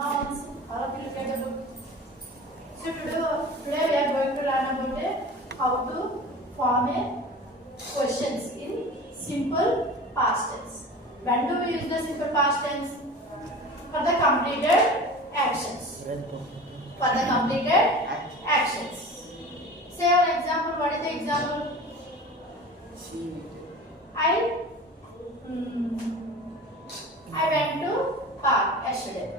Once, all of you look at the book. So today we are going to learn about how to form a questions in simple past tense. When do we use the simple past tense? For the completed actions. For the completed actions. Say an example. What is the example? I went to park yesterday.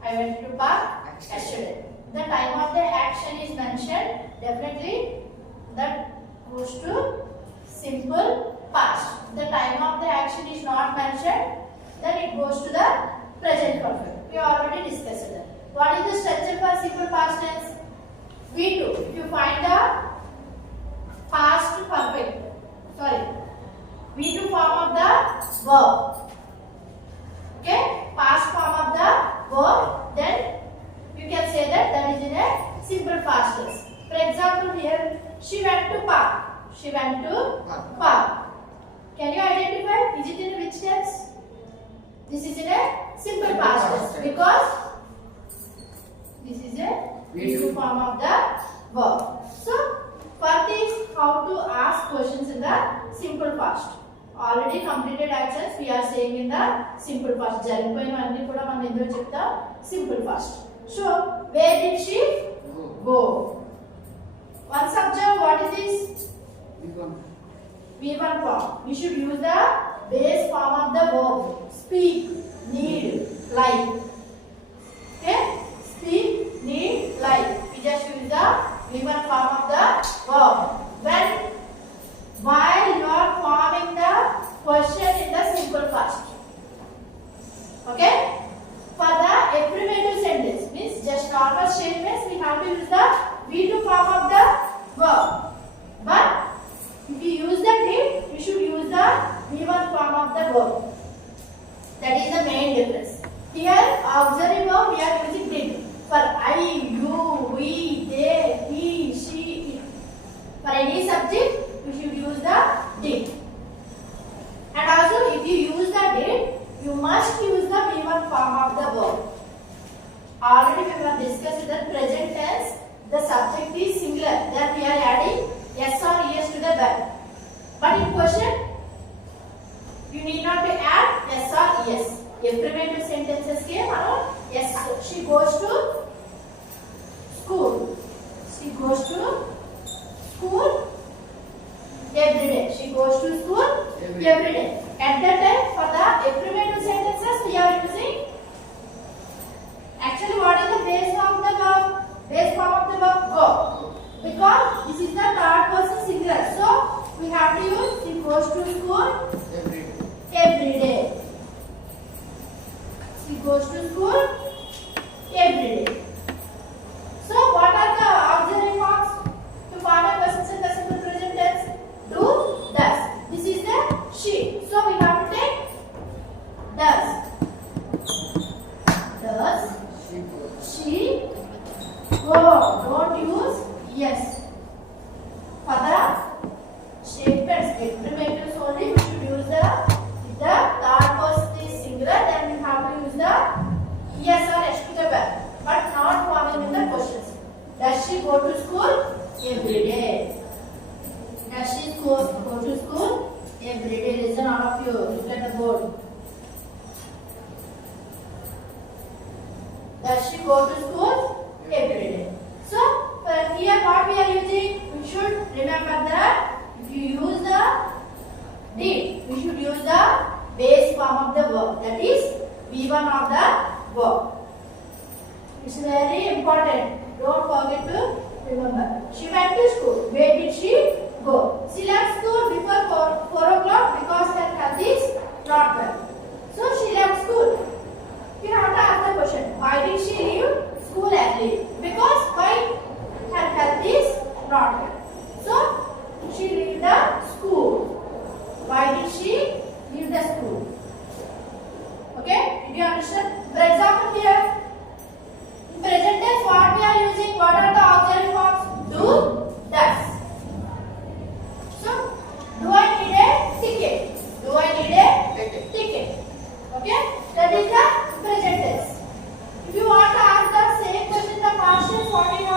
I went to park yesterday. The time of the action is mentioned. Definitely that goes to simple past. The time of the action is not mentioned. Then it goes to the present perfect. We already discussed that. What is the structure for simple past tense? V2. If you find the past perfect. V2 form of the verb. Okay, past form of the verb, then you can say that is in a simple past tense. For example, here she went to park. She went to park. Can you identify? Is it in which tense? This is in a simple past tense because this is a V2 form of the verb. So, first is how to ask questions in the simple past. Already completed actions we are saying in the simple past. Jarippoyinavandi kuda మనం ఎందులో చెప్తాం simple past. So where did she go? Once observe what is this? V1 form. We should use the base form of the verb. Speak, need, like. Okay? Speak, need, like. We just use the V1 form of the verb. While you are forming the question in the simple past. Okay? For the affirmative sentence, means just normal statements, we have to use the V2 form of the verb. But if you use the did, you should use the V1 form of the verb. That is the main difference. Here, auxiliary verb, we are using did. For I, you, we, they, he, she, it. For any subject, you should use the did. And also if you use the did, you must use the V1 form of the verb. Already we have discussed that present tense, the subject is singular. Then we are adding yes or yes to the verb. But in question, you need not to add yes or yes. Affirmative sentences ke mano yes. She goes to school. She goes to school every day. She goes to school every day. At that time, for the affirmative sentences, we are using. Actually, what is the base form of the verb? Base form of the verb go. Because this is the third person singular, so we have to use she goes to school every day. She goes to school every day. So, what are the auxiliary forms to form a question in the simple present tense? Do, does. This is the she. So we have to take does. Does she go? Don't use yes. For the statements, affirmatives only, we should use the if the third person is singular, then we have to use the yes or yes to the verb, but not forming in the questions. Does she go to school every day? Does she go to school every day? Listen, all of you. Look at the board. Does she go to school every day? So, here what we are using, we should remember that if you use the did, we should use the base form of the verb. That is V1 of the verb. It's very important. Don't forget to remember. She went to school. Where did she go? She left school before 4 o'clock because her health is not well. So she left school. You have to ask the question, why did she leave school early? Because why her health is not well. So she left the school. Why did she leave the school? Okay? Did you understand? For example, here in present tense, what we are using? What are the auxiliary forms? Do, does. So, do I need a ticket? Do I need a ticket? Okay? That is the present tense. forming